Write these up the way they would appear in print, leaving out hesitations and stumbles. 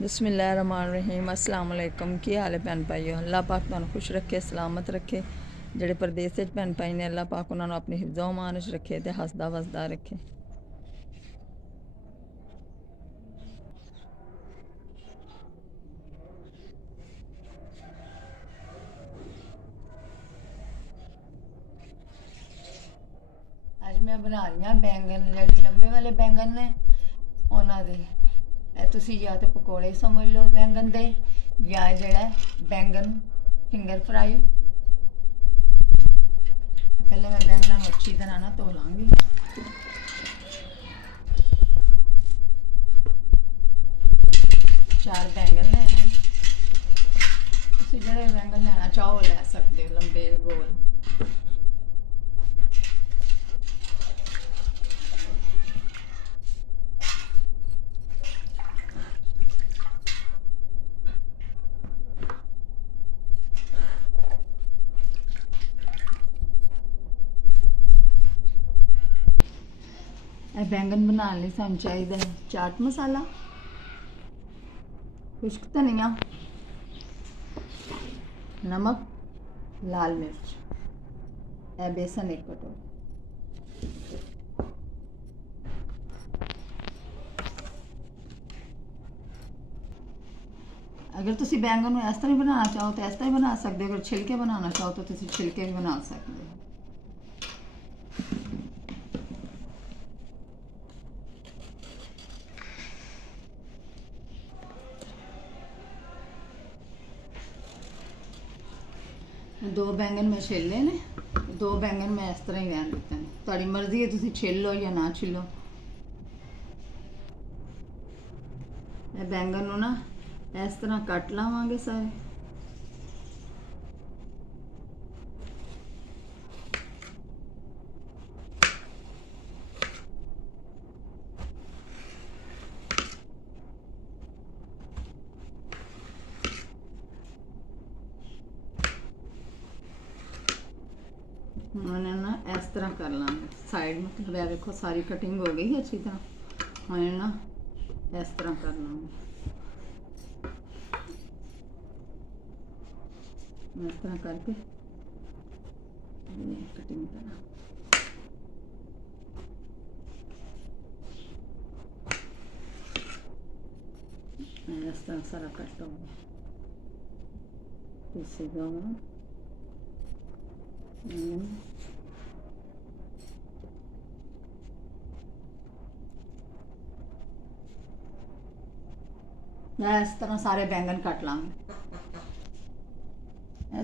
बिस्मिल्लाहिर्रहमानिर्रहीम अस्सलाम वालेकुम। की हाल है भैन भाईओ? अल्लाह पाक तुहानू खुश रखे, सलामत रखे। जेड़े परदेस भैन भाई ने अल्लाह पाक उन्होंने अपनी हिफ्ज़ो अमान च रखे तो हसदा वसदा रखे। अज मैं बना रही हाँ बैंगन, जेडे लंबे वाले बैंगन ने उन्होंने तुसी या तो पकौड़े समझ लो बैंगन दे, या जेड़ा बैंगन फिंगर फ्राई। पहले मैं बैंगन अच्छी तरह ना धो लाँगी। चार बैंगन लेने, तुसी जेड़े बैंगन लेना चाहो ले सकते हो, लंबे गोल। बैंगन बनाने लिए सानू चाहिए चाट मसाला, खुश्क धनिया, नमक, लाल मिर्च, बेसन 1 कटोरी। अगर तुम बैंगन में इस तरह बनाना चाहो तो इस तरह बना सकते हो, अगर छिलके बनाना चाहो तो तुम छिलके भी बना सकते हो। दो बैंगन मैं छिल ले ने, दो बैंगन मैं इस तरह ही रहन दिते हैं। तुहाडी मर्जी है तुम छिल लो या ना छिलो। बैंगन नूं ना इस तरह कट लावांगे सारे। मैंने ना इस तरह कर लाँगे साइड, मतलब यह देखो सारी कटिंग हो गई अच्छी तरह। मैंने ना इस तरह कर लाँगे, इस तरह करके कटिंग करना। इस तरह सारा कट हो गया। इसी को इस तरह सारे बैंगन कट लाँगे।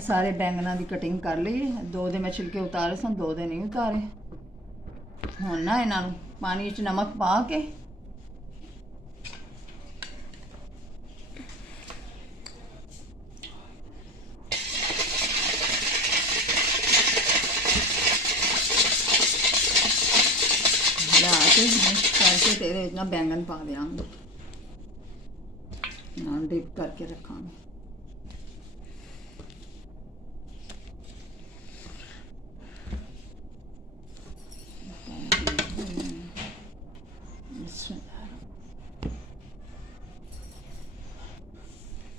सारे बैंगनों की कटिंग कर ली। दो दे मैं छिलके उतारे सन, दो दे नहीं उतारे। हुण ना इन्हां पानी च नमक पा के मिक्स करके तेरे इतना बैंगन पा देंगे, डिप करके रखांगे।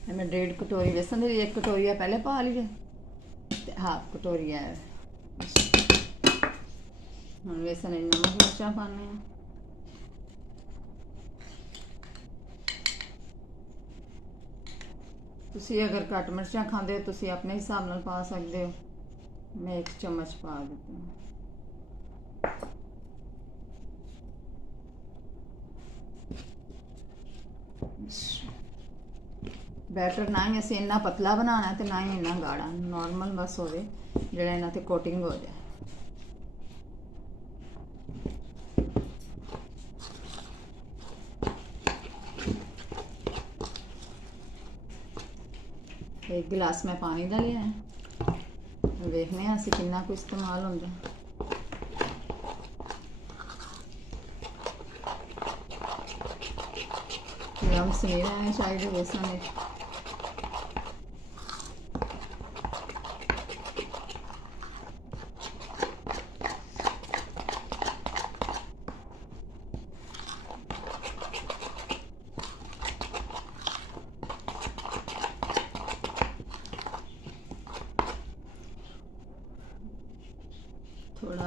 मैं 1.5 कटोरी बेसन दी, 1 कटोरी है पहले पा लीजिए, हाफ कटोरी है हम बेसन नमक मिर्चा पाने। तुसी अगर घट मिर्चा खाते हो तुसी अपने हिसाब नाल पा सकते हो। मैं 1 चम्मच पा देती हूँ। बैटर ना ही असीं इन्ना पतला बनाना तो ना ही इन्ना गाढ़ा, नॉर्मल बस हो जिहड़ा इन्हां ते कोटिंग हो जाए। एक गिलास मैं पानी का लिया है, देखने असीं कितना कुछ इस्तेमाल होंदा। लम्स नहीं रहने चाहिए बेसन में।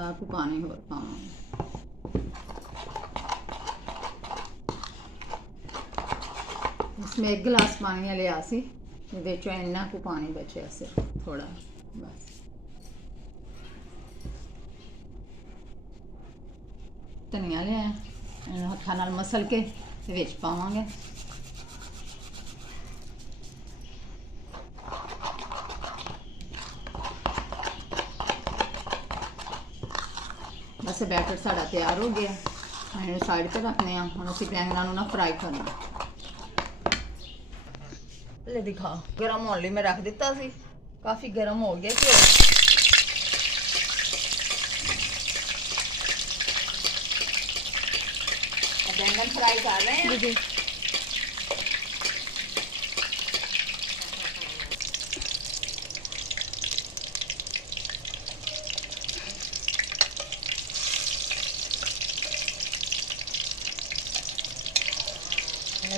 थोड़ा कु पानी होर पावांगे। इसमें 1 गिलास पानी लिया सी, इन्ना कु पानी बचे सिर्फ थोड़ा बस। धनिया लिया हत्था नाल मसल के विच पावांगे। बस बैटर साड़ा तैयार हो गया, हम साइड पर रखने हम असी बैंगन ना फ्राई करना। ले दिखा गर्म होने लिए मैं रख दिता सी, काफ़ी गर्म हो गया घ्यो। बैंगन फ्राई कर रहे हैं जी।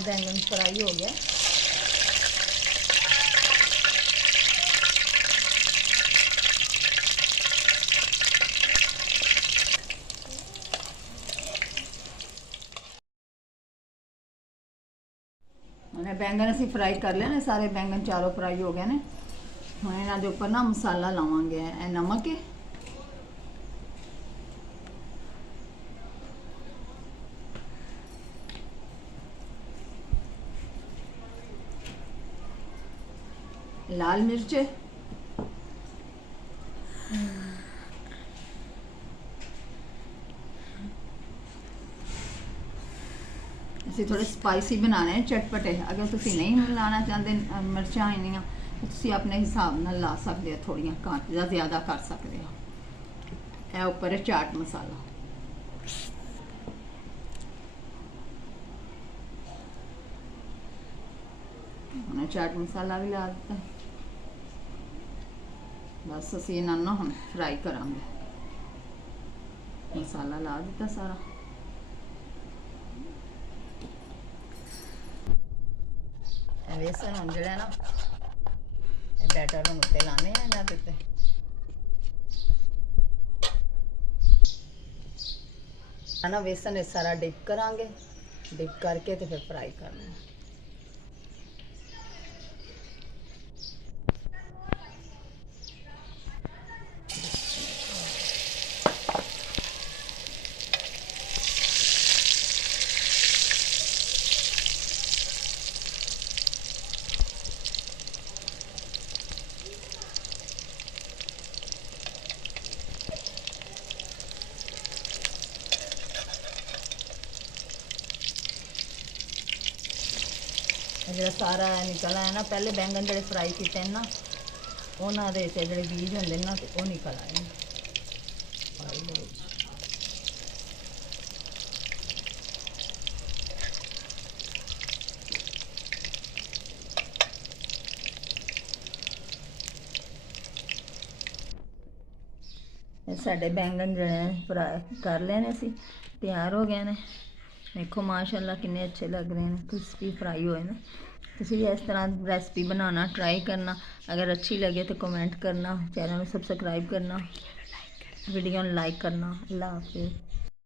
बैंगन फ्राई हो गया। मैंने बैंगन असी फ्राई कर लिया ने, सारे बैंगन चारों फ्राई हो गए ने। हम इन्होंने उपर ना मसाला लावांगे, नमक है, लाल मिर्च, ਅਸੀਂ थोड़े स्पाइसी बनाने हैं, चटपटे। अगर तुम नहीं लाना चाहते मिर्चा इन्नियां तो तुम अपने हिसाब नाल ला सकते हो, थोड़ियां घट या ज़्यादा कर सकते हो। यह उपर है चाट मसाला, हमने चाट मसाला भी ला दिता। बस असी इन्होंने हम फ्राई करांगे, मसाला ला दिता सारा। बेसन हम जो ना बैटर हम उत्ते लाने हैं इन्हों के उत्ते। ना बेसन इस सारा डिप करांगे, डिप करके तो फिर फ्राई करना है। जो सारा निकल आया ना, पहले बैंगन जो फ्राई किए ना उन्होंने जो बीज होंगे ना वो निकल आए। साढ़े बैंगन जो फ्राई कर लेने सी तैयार हो गए ने। देखो माशाल्लाह कितने अच्छे लग रहे हैं, क्रिस्पी फ्राई हुए ना। तुम भी इस तरह रेसिपी बनाना ट्राई करना। अगर अच्छी लगे तो कमेंट करना, चैनल को सब्सक्राइब करना, वीडियो लाइक करना। अल्लाह हाफिज़।